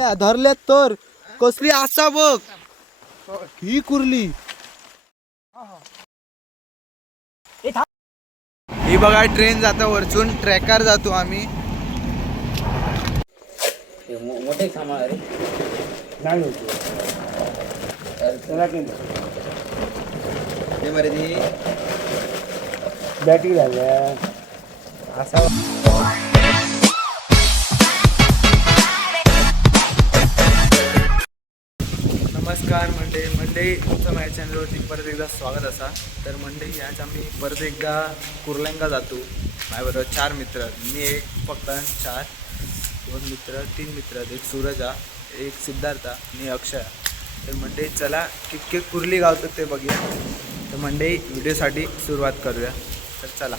त्या धरलेत तर. कसली आसा बघ. ही कुर्ली. ही बघा ट्रेन जाता वरचून ट्रॅकर जातो आम्ही. मोठे सामान बॅटरी झाल्या. असा नमस्कार मंडे मंडे तुमचं माझ्या चॅनलवरती परत एकदा स्वागत असा. तर मंडे आज आम्ही परत एकदा कुर्ल्यांगा जातो. माझ्याबरोबर चार मित्र मी एक फक्त चार दोन मित्र तीन मित्र एक सूरजा एक सिद्धार्था आणि अक्षय. तर मंडे चला कितके कुर्ली गावतात ते बघूया. तर मंडे व्हिडिओसाठी सुरुवात करूया. तर चला.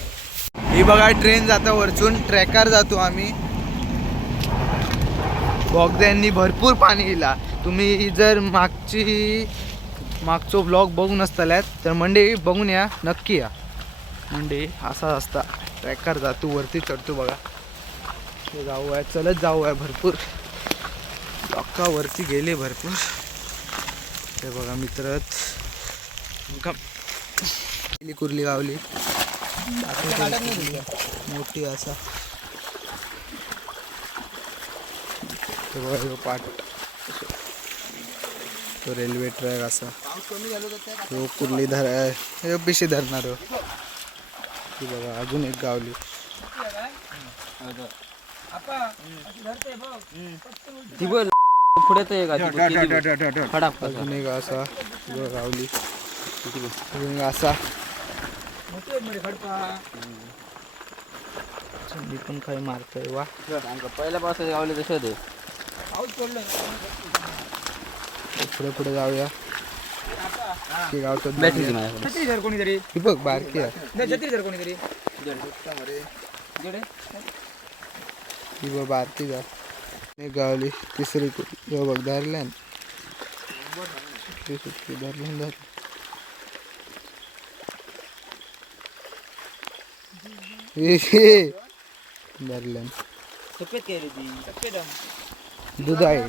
ही बघा ट्रेन जाता वरचून. ट्रॅकर जातो आम्ही. बोगद्यांनी भरपूर पाणी दिला तुम्ही जर मागची मागचो ब्लॉग बघून असताल्यात तर मंडे बघून या नक्की या. मंडे असा असता ट्रॅकर जातो वरती चढतो बघा. ते जाऊ आहे चलत जाऊ आहे भरपूर. अक्का वरती गेले भरपूर. ते बघा मित्र कुर्ली गावली. मोठी असा. ते बघा पाठ. तो रेल्वे ट्रॅक असा. तो कुर्ली धर हे पिशी धरणार हो. ती बघा अजून एक गावली. पुढे अजून एक असा गावली. अजून एक असा. मी पण काही मारतोय वा. पहिल्या पावसाचे गावले तसे होते पुढे पुढे जाऊया. ते गावचं बॅटरी बघूया. माझ्याकडे छत्री धर कोणीतरी. ही बघ बारकी आहे. नाही, छत्री धर कोणीतरी. ही बघ बारकी जा एक गावली तिसरी बघ धरल्यान. धर हे, हे. धरल्यान. सफेद काय रे ती सफेद आहे. दूध आहे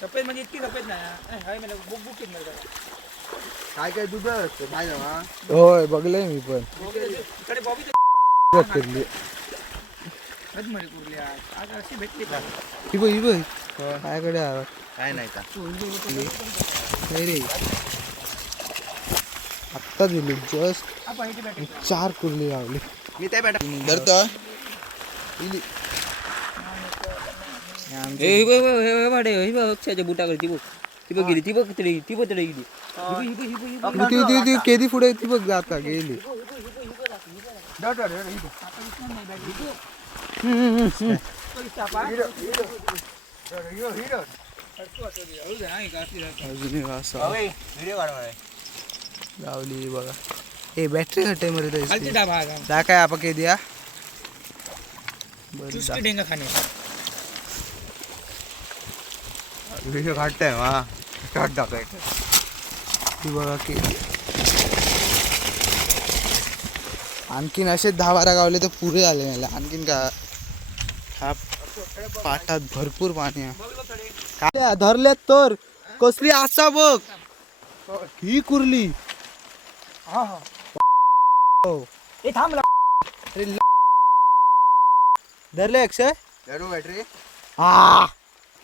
सफेद म्हणजे इतकी सफेद नाही हा. हाय मला बुक काय काय दूध होय बघलंय मी पण. इकडे बॉबी फिरली. मध्ये कुरली आज. आज अशी भेटली का? ही बघ ही बघ. काय आवाज काय नाही का? नाही रे. आत्ता दिली जस्ट चार कुर्ली लावली. मी त्या बॅटा धरतो ए, हे बघ, हे बघ, हे बघ, हे बघ, हे बघ, अक्षयच्या बुटाकडे ती बघ. ती बघ गेली ती बघ ती बघ गेली. ही. ही ही ही. ती ती ती केदी पुढे ती बघ जाता गेली. लावली बघा. ए बॅटरी घटे मध्ये हा काय आपण केदी बरं डेंगा खाणे. व्हिडिओ काढताय वा शॉर्ट टाकाय ती बघा केदी आणखीन असे दहा बारा गावले तर पुरे आले मला आणखीन का हा पाटात भरपूर पाणी आहे काय धरलेत तर कसली आसा बघ ही कुर्ली. धरले अक्षय हा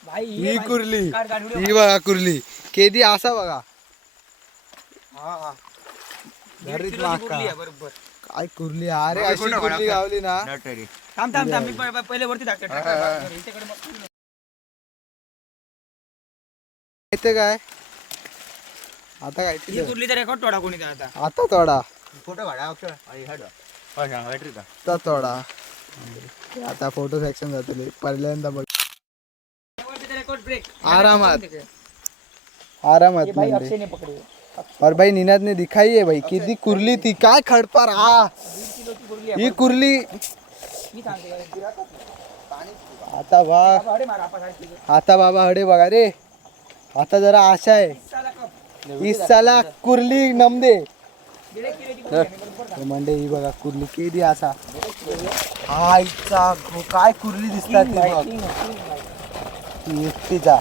ही. कुर्ली. काढ, काढ, ही बघा कुर्ली. केदी असा बघा. काढ. कुर्ली काय कुर्ली? अरे अशी कुर्ली. गावली ना. थांब थांब थांब. मी प- पहिले वरती टाकते इकडे मग माहिती काय? आता काय ही कुर्लीचा रेकॉर्ड तोडा कोणी आता आता तोडा. फोटो काढा अक्षर आई हॅड. काय सांग बॅटरी का? आता तोडा. आता फोटो सेक्शन जातले. पहिल्यांदा बघ. आरामात. आरामात भाई म्हणजे. और भाई निनाद ने दिखाई है भाई किती कुर्ली ती काय खडपार हा कुर्ली आहे. ही कुर्ली. आता सारखी. आता बाबा हडे बघा रे. आता जरा आशा आहे. इसाला कुर्ली नमदे. म्हणजे ही बघा कुर्ली केदी असा आईचा घो- काय कुर्ली दिसतात एकटीचा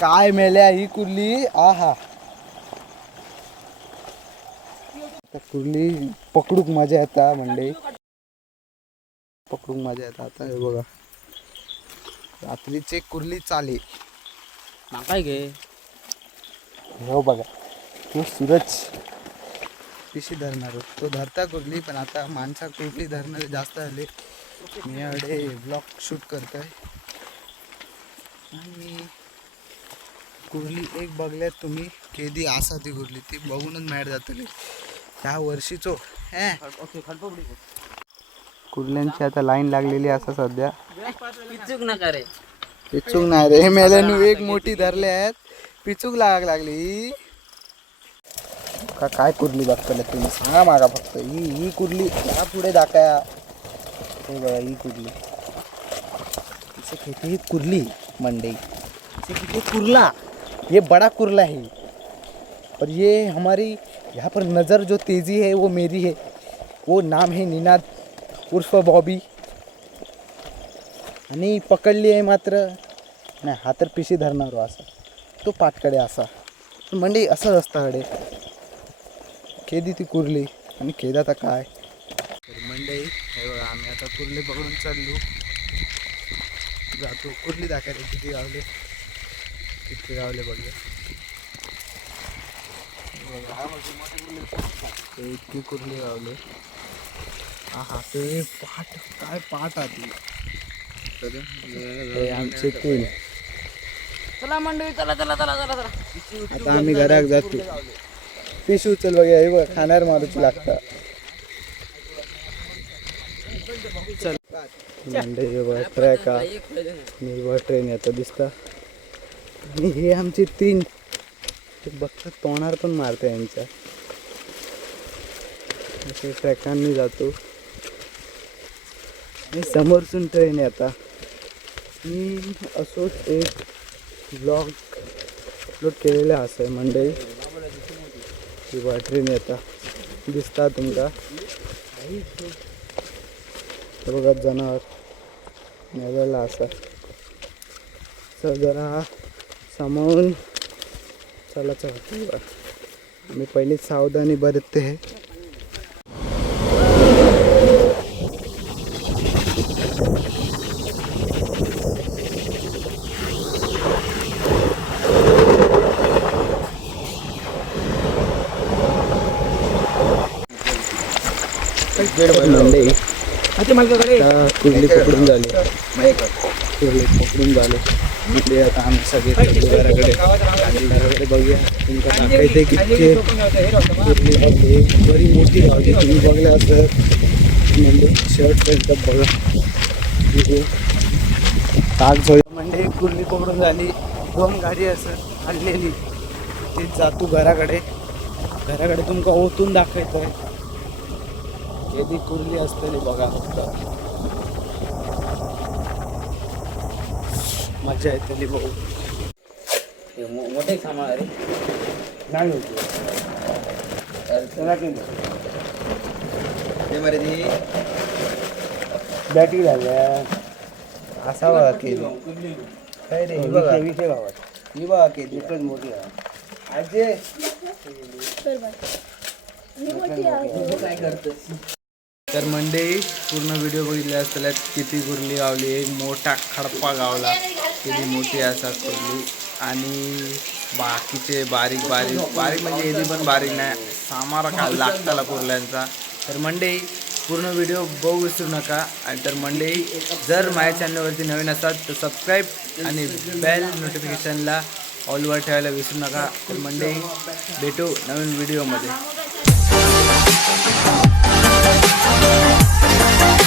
काय मेल्या ही कुर्ली? आहा. कुर्ली पकडूक मजा येता म्हणजे पकडूक मजा येता आता हे बघा. रात्रीचे कुर्ली चाले. माका घे हो बघा. तो सूरज पिशी धरणार. तो धरता कुर्ली पण आता माणसा कुर्ली धरणारे जास्त आले मी याकडे ब्लॉग शूट करतोय. आणि कुर्ली एक बघल्यात तुम्ही केदी असा ती कुर्ली ती बघूनच मॅड जातली. ह्या वर्षीचो हे. कुर्ल्यांची आता लाईन लागलेली असा सध्या. पिचूक नका रे. पिचूक नाही रे मेल्यानु एक मोठी धरले आहेत. पिचूक लाग लागली. का काय कुर्ली बघतले तुम्ही? सांगा मागा फक्त. ही ही कुर्ली या पुढे दाखया. हे बघा ही कुर्ली. कहते हैं कुर्ली. मंडई ये कुरला कुर्ला ये बड़ा कुर्ला है। और ये हमारी यहाँ पर नज़र जो तेज़ी है वो मेरी है। वो नाम है निनाद उर्फ बॉबी। आणि पकडली आहे मात्र। नाही हा तर पिशी धरणार असा तो पाटकडे असा मंडई म्हणजे असंच असतं कडे केदी ती कुर्ली आणि केदा आता काय तर मंडई हे बघा आम्ही आता कुर्ले पकडून चाललो जातो. कुर्ली दाखवायला किती गावले. किती गावले बघले इतकी कुर्ली गावले. हा हा ते पाट काय पाट आधी हे आमचे तीन. चला मंडळी चला चला चला चला चला. आता आम्ही घराक जातो. फिश उचल बघा हे बघ खाणार मारूच लागता चल. मंडई बघा ट्रॅक हा. निर्भर ट्रेन येता दिसता. आणि हे आमचे तीन. ते बघता तोणार पण मारते यांच्या असे ट्रॅकांनी जातो. आणि समोरसून ट्रेन येता. मी असोच एक ब्लॉग अपलोड केलेले असे मंडई किंवा ट्रेन येता. दिसता तुमका हे बघा जनावर नेलेला असा. तर जरा सामावून चला चला आम्ही पहिली सावधानी बरतते. हे मंडई आता कुर्ली पकडून झाली? कुर्ली पकडून झाले? म्हणजे आता आम्ही सगळे घराकडे घराकडे बघूया. तुमका एक बरी मोठी गावली तुम्ही बघल्या असं म्हणजे शर्ट पर्यंत बघा. ताक झोय म्हणजे कुर्ली पकडून झाली? दोन गाडी असं आणलेली. ती जातो घराकडे. घराकडे तुमका ओतून दाखवतोय. केदी कुर्ली असतली बघा फक्त. मजा येतली भाऊ हे मोठे सांभाळ रे. नाही होती. बॅटरी झाल्या. असा बघा केली काय रे ही बघा. ही बघा केली मोठी अजय तर मंडळी पूर्ण व्हिडिओ बघितले असताना किती कुर्ली गावली एक मोठा खडपा गावला. किती मोठी असा कुर्ली आणि बाकीचे बारीक बारीक. बारीक म्हणजे एदी पण बारीक नाही. सामारा का लागताला कुर्ल्यांचा तर मंडळी पूर्ण व्हिडिओ बघू विसरू नका. आणि तर मंडळी जर माझ्या चॅनलवरती नवीन असाल तर सबस्क्राईब आणि बेल नोटिफिकेशनला ऑलवर ठेवायला विसरू नका. तर मंडळी भेटू नवीन व्हिडिओमध्ये Yeah.